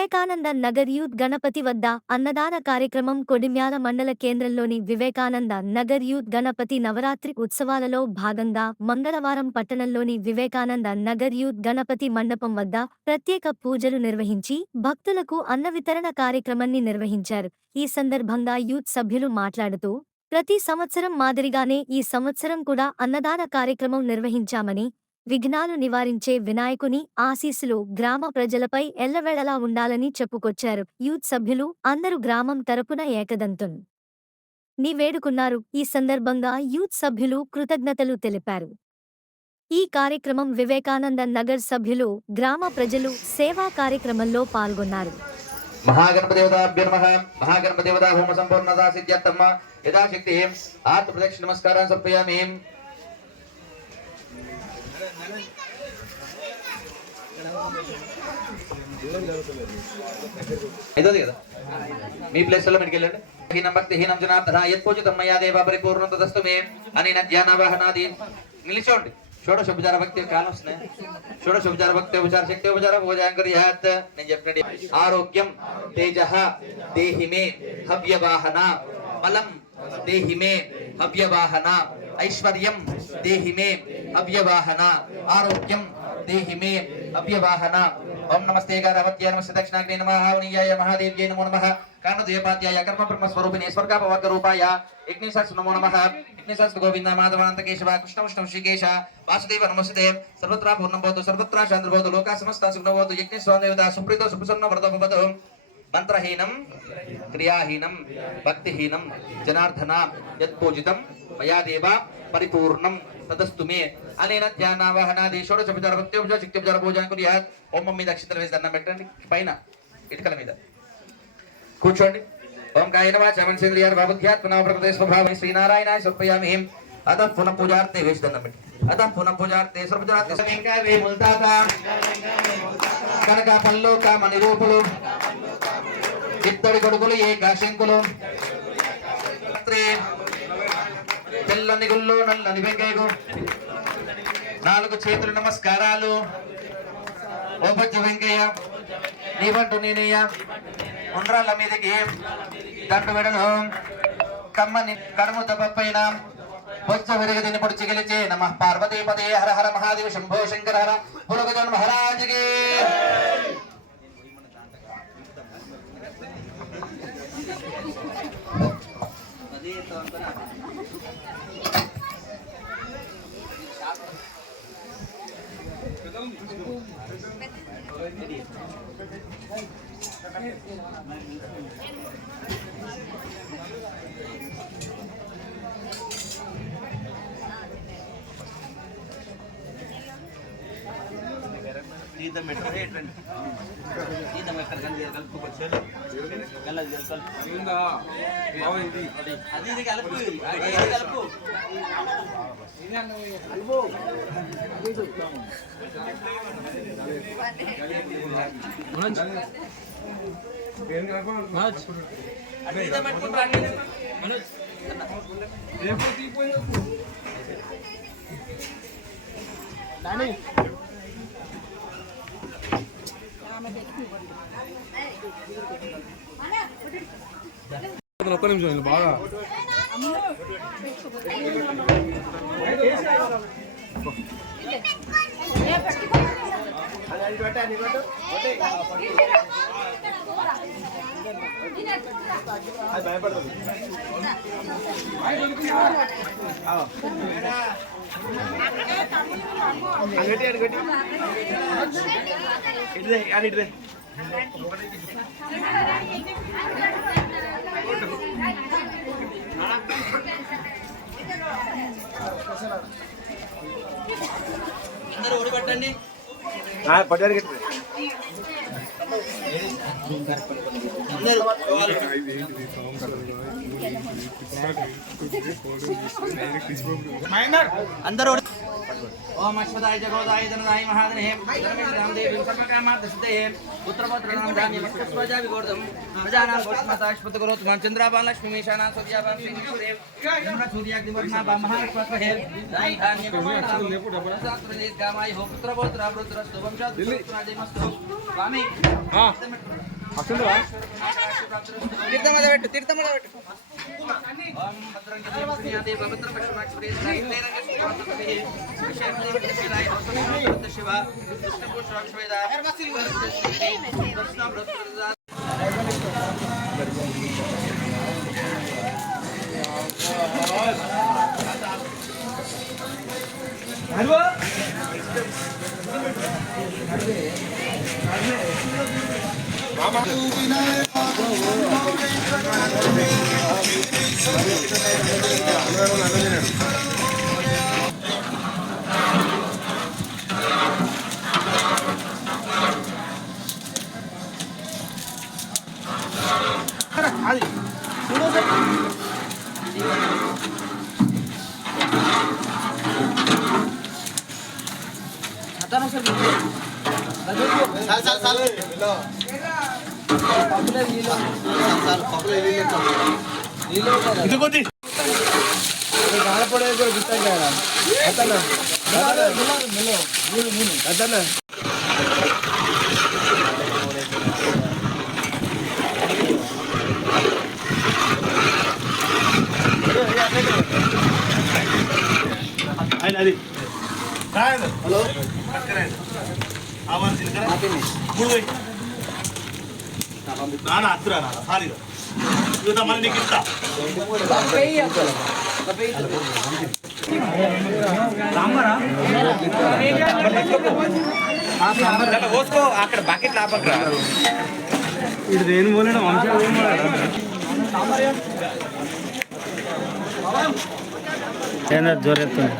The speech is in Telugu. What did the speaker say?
వివేకానంద నగర్ యూత్ గణపతి వద్ద అన్నదాన కార్యక్రమం కొడిమ్యాల మండల కేంద్రంలోని వివేకానంద నగర్ యూత్ గణపతి నవరాత్రి ఉత్సవాలలో భాగంగా మంగళవారం పట్టణంలోని వివేకానంద నగర్ యూత్ గణపతి మండపం వద్ద ప్రత్యేక పూజలు నిర్వహించి భక్తులకు అన్న వితరణ కార్యక్రమాన్ని నిర్వహించారు. ఈ సందర్భంగా యూత్ సభ్యులు మాట్లాడుతూ, ప్రతి సంవత్సరం మాదిరిగానే ఈ సంవత్సరం కూడా అన్నదాన కార్యక్రమం నిర్వహించామని, విఘ్నాలు నివారించే వినాయకుని ఆశీస్సులు గ్రామ ప్రజలపై ఎల్లవేళలా ఉండాలని చెప్పుకొచ్చారు. యూత్ సభ్యులు అందరూ గ్రామం తరపున ఏకదంతున్ ని వేడుకున్నారు. ఈ సందర్భంగా యూత్ సభ్యులు కృతజ్ఞతలు తెలిపారు. ఈ కార్యక్రమం వివేకానంద నగర్ సభ్యులు, గ్రామ ప్రజలు సేవా కార్యక్రమంలో పాల్గొన్నారు. మహాగణపతిదేవతాభ్యో నమః. మహాగణపతిదేవతా హోమ సంపూర్ణతా సిద్ధ్యర్థం యథాశక్తి ఆత్మ ప్రదక్షిణ నమస్కారం సమర్పయామి. ఐదోది కదా మీ ప్లేస్ లో మీకు వెళ్ళండి. హీనం భక్తి హీనం జనార్దన యత్పూజితం మయా దేవ పరిపూర్ణం తదస్తు మే అని జ్ఞానవాహనాది నిలిచోండి. షోడశోపచార భక్తి కాలం వస్తున్నాయి. షోడశోపచార భక్తి ఉపచార శక్తి ఉపచార పూజాంకర్యాత్. నేను చెప్పండి. ఆరోగ్యం తేజః దేహి మే హవ్యవాహన, బలం దేహి మే హవ్యవాహన, ఐశ్వర్యం దేహి మే హవ్యవాహన, ఆరోగ్యం దేహి మే అవ్యవాహన. ఓం నమస్తే గారవత్యాయ నమస్తే దక్షిణాగ్నే నమః వనీయాయ మహాదేవ్యై నమో నమః కారణోదయపాద్యాయ కర్మ బ్రహ్మ స్వరూపిణే స్వర్గాపవర్గ రూపాయ యజ్ఞేశాస్తు నమో నమః. యజ్ఞేశాస్తు గోవింద మాధవానంత కేశవ కృష్ణ విష్ణు శ్రీకేశ వాసుదేవ నమస్తే. సర్వత్రా పూర్ణం భవతు సర్వత్రా శాంతిర్ భవతు లోకా సమస్తా సుఖినో భవంతు. యజ్ఞేశ్వరదేవత సుప్రీతో సుప్రసన్నో వరదో భవతు. మంత్రహీనం క్రియాహీనం భక్తిహీనం జనార్దన యత్పూజితం మయా దేవ పరిపూర్ణం తదస్తు మే అనేన ధ్యానావాహనాది షోడశోపచార భక్తి ఉపచార శక్తి ఉపచార పూజాంకుర్యాత్. ఓం మీద అక్షంతలు వేసి దండం పెట్టండి. పైన ఇటుకల మీద కూర్చోండి. ఓం కాయేన వాచా మనసేంద్రియాణి భావధ్యాత్మనా ప్రకృతే స్వభావే శ్రీనారాయణాయ సమర్పయామి. అత పునః పూజార్తే వేసి దండం పెట్టి అత పునః పూజార్తే సర్వజనార్తే వెంకవే ముల్తాత కనక పల్లోక మణిరూపులు ఇత్తడి కొడుకులు ఏకాశంకులు తెల్లని గుళ్ళు నల్లని వెంకయ్యకు 4 చేతులు నమస్కారాలు. ఓ బొజ్జ వెంకయ్య నీవంటూ నేనయ్య ఉండ్రాళ్ళ మీదకి దండు వెడను కమ్మని కడుముత పైన బొజ్జ వెరగ తిని పొడిచి గెలిచే నమ పార్వతీపదే హర హర మహాదేవ శంభో శంకర హర పులగజన్ మహారాజుకి. ఒక్క నిమిషం బాగా భయపడుతుంది. అందరూ ఓడిపట్టండి. పట్టారు అందరూ ओम अश्वदाय जगोदाय धनदाय महाधने धर्मेन्द्रामदेव सर्वकामार्थसिद्धये पुत्रपौत्रनाम धान्यं स्वजा विगोर्धं प्रजानां गोष्ठमताश्पत करोतु मां चन्द्राबां लक्ष्मीमेशानां सोदियाबां श्रीदेव सूर्याग्निवर्मा महालक्ष्महे दाय धान्यं कामाय हो पुत्रपौत्र वृद्धरस्तु वंशात् स्वामी అది హలో నాన్న అత్తురా నాన్న సారీగా ఇక మళ్ళీ నీకు ఇస్తా పోసుకో అక్కడ బకెట్ లాపకరా ఇది దేని పోలేడు వంశం జోరెత్తుంది